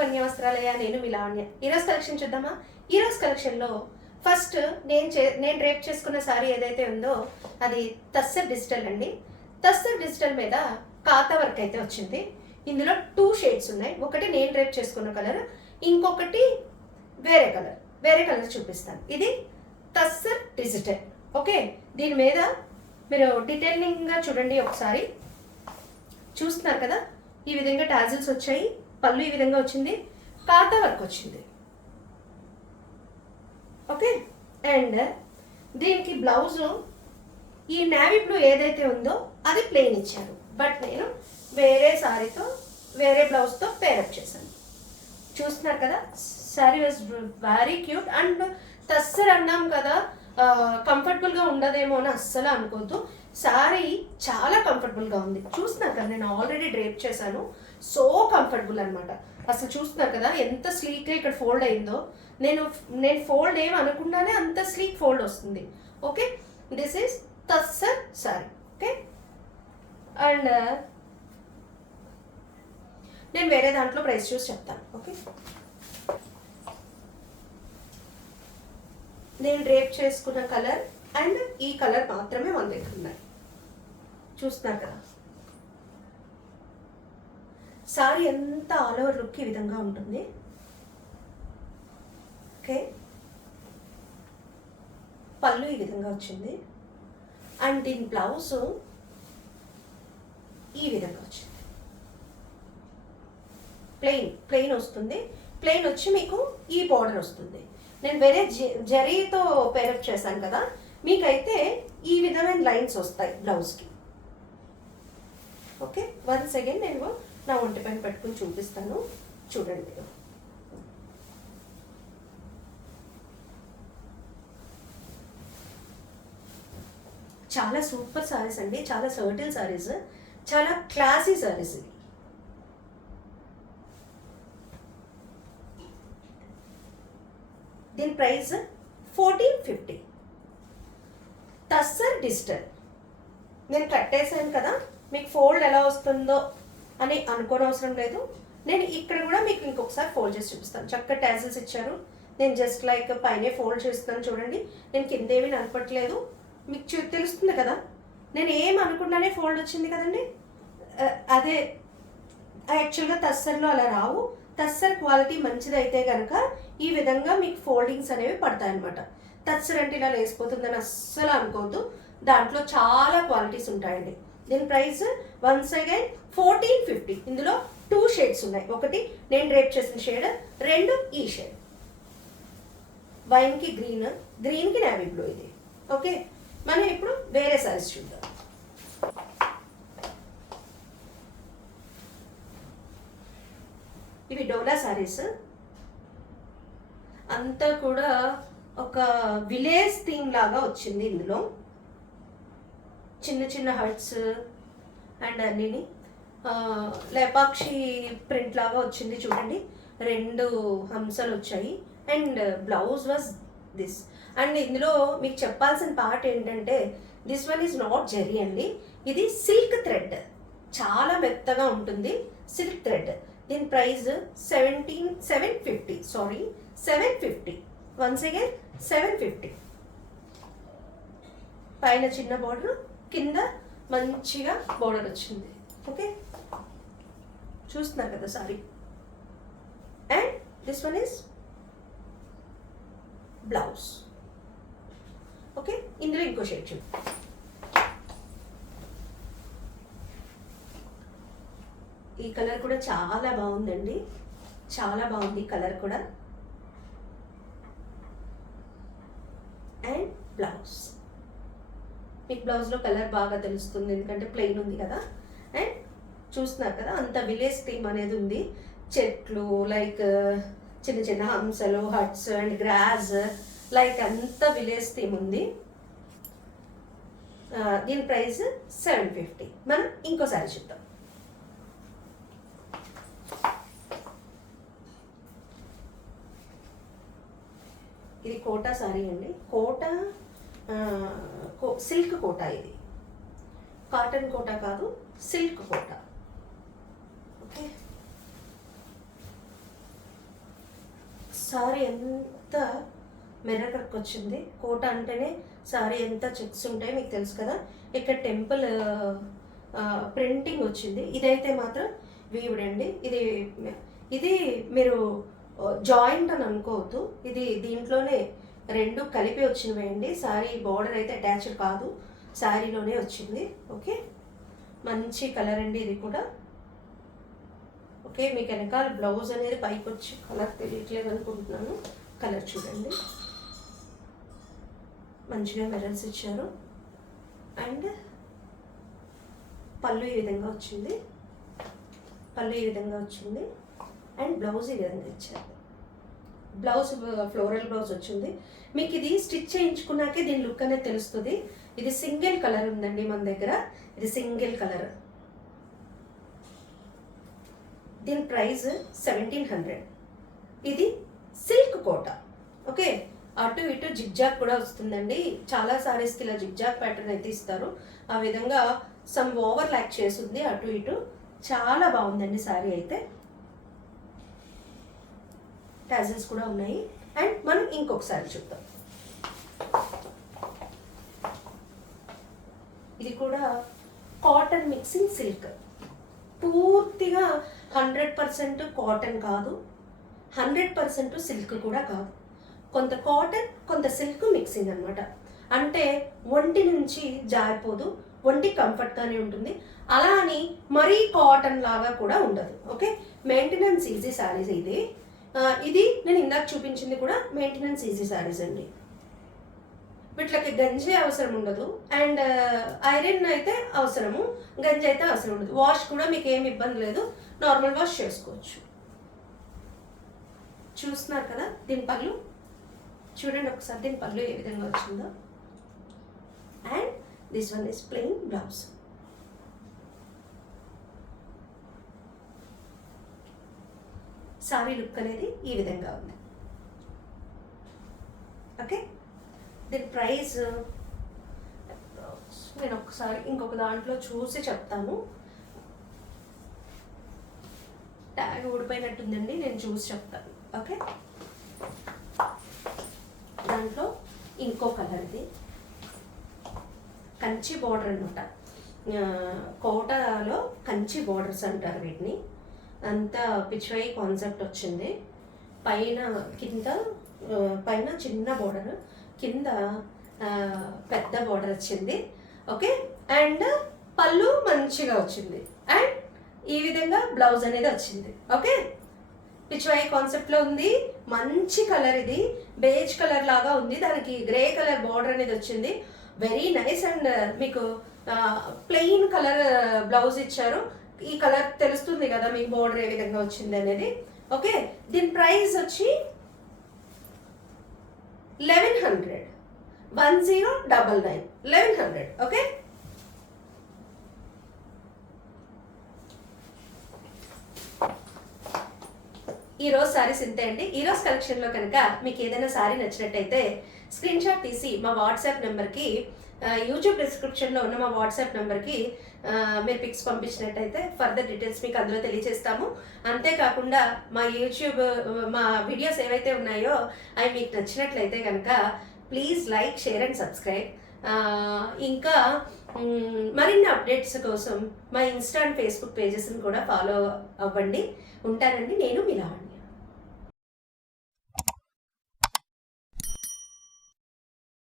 వన్య వస్త్రాలయ, నేను మీ లావణ్య. ఈరోజు కలెక్షన్ చూద్దామా? ఈరోజు కలెక్షన్లో ఫస్ట్ నేను రేప్ చేసుకున్న సారీ ఏదైతే ఉందో అది తస్సర్ డిజిటల్ అండి. తస్సర్ డిజిటల్ మీద కాతా వర్క్ అయితే వచ్చింది. ఇందులో 2 షేడ్స్ ఉన్నాయి. ఒకటి నేను రేప్ చేసుకున్న కలర్, ఇంకొకటి వేరే కలర్ చూపిస్తాను. ఇది తస్సర్ డిజిటల్. ఓకే, దీని మీద మీరు డీటెయిలింగ్గా చూడండి. ఒకసారి చూస్తున్నారు కదా, ఈ విధంగా టాజిల్స్ వచ్చాయి, పళ్ళు ఈ విధంగా వచ్చింది, కాతా వర్క్ వచ్చింది. ఓకే, అండ్ దీనికి బ్లౌజ్ ఈ నేవీ బ్లూ ఏదైతే ఉందో అది ప్లెయిన్ ఇచ్చారు. బట్ నేను వేరే సారీతో వేరే బ్లౌజ్తో పేరప్ చేశాను. చూస్తున్నారు కదా, sorry was very cute. And tussar అన్నాం కదా, కంఫర్టబుల్గా ఉండదేమో అని అస్సలు అనుకోవద్దు. సారీ చాలా కంఫర్టబుల్గా ఉంది. చూస్తున్నారు కదా, నేను ఆల్రెడీ డ్రేప్ చేశాను. సో కంఫర్టబుల్ అనమాట. అసలు చూస్తున్నారు కదా ఎంత స్లీక్గా ఇక్కడ ఫోల్డ్ అయిందో. నేను ఫోల్డ్ ఏమి అనుకున్నానే అంత స్లీక్ ఫోల్డ్ వస్తుంది. Okay, this is tussar sorry. Okay, and నేను వేరే దాంట్లో ప్రైస్ చూసి చెప్తాను. ఓకే, నేను డ్రేప్ చేసుకున్న కలర్ అండ్ ఈ కలర్ మాత్రమే మన దగ్గర ఉన్నాయి. చూస్తున్నారు కదా, సారీ ఎంత ఆల్ ఓవర్ లుక్ ఈ విధంగా ఉంటుంది. ఓకే, పళ్ళు ఈ విధంగా వచ్చింది అండ్ దీని బ్లౌజ్ ఈ విధంగా వచ్చింది. ప్లెయిన్ వస్తుంది. ప్లెయిన్ వచ్చి మీకు ఈ బార్డర్ వస్తుంది. నేను వేరే జరీతో పేరప్ చేశాను కదా, మీకైతే ఈ విధమైన లైన్స్ వస్తాయి బ్లౌజ్కి. ఓకే, వన్స్ అగైన్ నేను నా ఒంటి పైన పెట్టుకుని చూపిస్తాను. చూడండి, చాలా సూపర్ సారీస్ అండి, చాలా సర్టిల్ సారీస్, చాలా క్లాసీ సారీస్. ఇవి దీని ప్రైస్ 1450. తస్సర్ డిజిటల్. నేను కట్టేసాను కదా, మీకు ఫోల్డ్ ఎలా వస్తుందో అని అనుకోనవసరం లేదు. నేను ఇక్కడ కూడా మీకు ఇంకొకసారి ఫోల్డ్ చేసి చూపిస్తాను. చక్కగా టాజిల్స్ ఇచ్చారు. నేను జస్ట్ లైక్ పైనే ఫోల్డ్ చేస్తున్నాను. చూడండి, నేను కిందేమీ నలపట్లేదు. మీకు తెలుస్తుంది కదా, నేను ఏం అనుకున్నానే ఫోల్డ్ వచ్చింది కదండి. అదే యాక్చువల్గా తస్సర్లో అలా రావు. తస్సర్ క్వాలిటీ మంచిదైతే కనుక ఈ విధంగా మీకు ఫోల్డింగ్స్ అనేవి పడతాయి అనమాట. తస్సర్ అంటే ఇలా లేసిపోతుందని అస్సలు అనుకోవద్దు. దాంట్లో చాలా క్వాలిటీస్ ఉంటాయండి. దీని ప్రైస్ వన్స్ అగైన్ 1450. ఇందులో 2 షేడ్స్ ఉన్నాయి. ఒకటి నేను డ్రేప్ చేసిన షేడ్, 2 ఈ షేడ్. వైన్కి గ్రీన్కి నేవీ బ్లూ ఇది. ఓకే, మనం ఇప్పుడు వేరే సారీస్ చూద్దాం. ఇవి డోలా సారీస్. అంతా కూడా ఒక విలేజ్ థీమ్ లాగా వచ్చింది. ఇందులో చిన్న చిన్న హట్స్ అండ్ అన్నిని లేపాక్షి ప్రింట్ లాగా వచ్చింది. చూడండి, 2 హంసలు వచ్చాయి and blouse was this. And ఇందులో మీకు చెప్పాల్సిన పార్ట్ ఏంటంటే this one is not zari అండి, ఇది సిల్క్ థ్రెడ్. చాలా మెత్తగా ఉంటుంది సిల్క్ థ్రెడ్. దీని ప్రైస్ 750. Once again 750. పైన చిన్న బార్డర్, కింద మంచిగా బార్డర్ వచ్చింది. ఓకే, చూస్తున్నారు కదా sorry. And this one is blouse. Okay, ఇందులో ఇంకో షేడ్ చూడండి. ఈ కలర్ కూడా చాలా బాగుందండి, చాలా బాగుంది కలర్ కూడా. అండ్ బ్లౌజ్, మీకు బ్లౌజ్లో కలర్ బాగా తెలుస్తుంది ఎందుకంటే ప్లెయిన్ ఉంది కదా. అండ్ చూస్తున్నారు కదా, అంత విలేజ్ థీమ్ అనేది ఉంది. చెట్లు లైక్ చిన్న చిన్న హంసలు, హట్స్ అండ్ గ్రాస్ లైక్ అంత విలేజ్ థీమ్ ఉంది. దీని ప్రైస్ 750. మనం ఇంకోసారి చూద్దాం. ఇది కోటా సారీ అండి. కోటా సిల్క్ కోటా, ఇది కాటన్ కోటా కాదు, సిల్క్ కోటా. ఓకే, సారీ ఎంత మెర్ర వర్క్ వచ్చింది. కోట అంటేనే సారీ ఎంత చెక్స్ ఉంటాయి మీకు తెలుసు కదా. ఇక్కడ టెంపుల్ ప్రింటింగ్ వచ్చింది. ఇదైతే మాత్రం వీవుడ్ అండి. ఇది మీరు జాయింట్ అని అనుకోవద్దు. ఇది దీంట్లోనే రెండు కలిపి వచ్చినవేయండి. సారీ బార్డర్ అయితే అటాచ్డ్ కాదు, శారీలోనే వచ్చింది. ఓకే, మంచి కలర్ అండి ఇది కూడా. ఓకే, మీకు వెనకాల బ్లౌజ్ అనేది పైకి వచ్చి కలర్ తెలియట్లేదు అనుకుంటున్నాను. కలర్ చూడండి, మంచిగా మెరల్స్ ఇచ్చారు. అండ్ పళ్ళు ఈ విధంగా వచ్చింది. అండ్ బ్లౌజ్ ఈ విధంగా ఇచ్చారు. బ్లౌజ్ ఫ్లోరల్ బ్లౌజ్ వచ్చింది. మీకు ఇది స్టిచ్ చేయించుకున్నాకే దీని లుక్ అనేది తెలుస్తుంది. ఇది సింగిల్ కలర్ ఉందండి మన దగ్గర. ఇది సింగిల్ కలర్. దీని ప్రైస్ 1700. ఇది సిల్క్ కోట. ఓకే, అటు ఇటు జిగ్జాగ్ కూడా వస్తుందండి. చాలా సారీస్కి ఇలా జిగ్జాగ్ ప్యాటర్న్ అయితే ఇస్తారు. ఆ విధంగా సమ్ ఓవర్ ల్యాక్ చేస్తుంది అటు ఇటు. చాలా బాగుందండి సారీ అయితే. టాజల్స్ కూడా ఉన్నాయి. అండ్ మనం ఇంకొకసారి చూద్దాం. ఇది కూడా కాటన్ మిక్సింగ్ సిల్క్. పూర్తిగా 100% కాటన్ కాదు, 100% సిల్క్ కూడా కాదు. కొంత కాటన్ కొంత సిల్క్ మిక్సింగ్ అనమాట. అంటే ఒంటి నుంచి జారిపోదు, ఒంటి కంఫర్ట్గానే ఉంటుంది. అలా అని మరీ కాటన్ లాగా కూడా ఉండదు. ఓకే, మెయింటెనెన్స్ ఈజీ శారీస్ ఇది. ఇది నేను ఇందాక చూపించింది కూడా మెయింటెనెన్స్ ఈజీ శారీస్ అండి. వీటికి గంజి అవసరం ఉండదు. అండ్ ఐరన్ అయితే అవసరము, గంజి అయితే అవసరం ఉండదు. వాష్ కూడా మీకు ఏమి ఇబ్బంది లేదు, నార్మల్ వాష్ చేసుకోవచ్చు. చూస్తున్నారు కదా దీని పళ్ళు చూడండి ఒకసారి. దీని పళ్ళు ఏ విధంగా వచ్చిందో. And this one is plain blouse. Sorry look అనేది ఈ విధంగా ఉంది. ఓకే, దీని ప్రైస్ నేను ఒకసారి ఇంకొక దాంట్లో చూసి చెప్తాను. ట్యాగ్ ఊడిపోయినట్టుందండి, నేను చూసి చెప్తాను. ఓకే, దాంట్లో ఇంకో కలర్, ఇది కంచి బార్డర్ అనమాట. కోటలో కంచి బార్డర్స్ అంటారు వీటిని. అంతా పిచ్వై కాన్సెప్ట్ వచ్చింది. పైన చిన్న బార్డర్, కింద పెద్ద బార్డర్ వచ్చింది. ఓకే, అండ్ పళ్ళు మంచిగా వచ్చింది. అండ్ ఈ విధంగా బ్లౌజ్ అనేది వచ్చింది. ఓకే, పిచ్వై కాన్సెప్ట్లో ఉంది. మంచి కలర్, ఇది బేజ్ కలర్ లాగా ఉంది. దానికి గ్రే కలర్ బార్డర్ అనేది వచ్చింది. Very nice. అండ్ మీకు ప్లెయిన్ కలర్ బ్లౌజ్ ఇచ్చారు. ఈ కలర్ తెలుస్తుంది కదా మీకు బార్డర్ ఏ విధంగా వచ్చింది అనేది. ఓకే, దీని ప్రైస్ వచ్చి 1100. 1099 1100. ఓకే, ఈరోజు సారీస్ ఇంతే అండి. ఈరోజు కలెక్షన్లో కనుక మీకు ఏదైనా సారీ నచ్చినట్టయితే స్క్రీన్ షాట్ తీసి మా వాట్సాప్ నెంబర్కి, యూట్యూబ్ డిస్క్రిప్షన్లో ఉన్న మా వాట్సాప్ నెంబర్కి మీరు పిక్స్ పంపించినట్టయితే ఫర్దర్ డీటెయిల్స్ మీకు అందులో తెలియజేస్తాము. అంతేకాకుండా మా యూట్యూబ్ మా వీడియోస్ ఏవైతే ఉన్నాయో అవి మీకు నచ్చినట్లయితే కనుక please like, share and subscribe. ఇంకా మరిన్ని అప్డేట్స్ కోసం మా ఇన్స్టా అండ్ ఫేస్బుక్ పేజెస్ని కూడా ఫాలో అవ్వండి. ఉంటానండి, నేను మీ లావణ్య.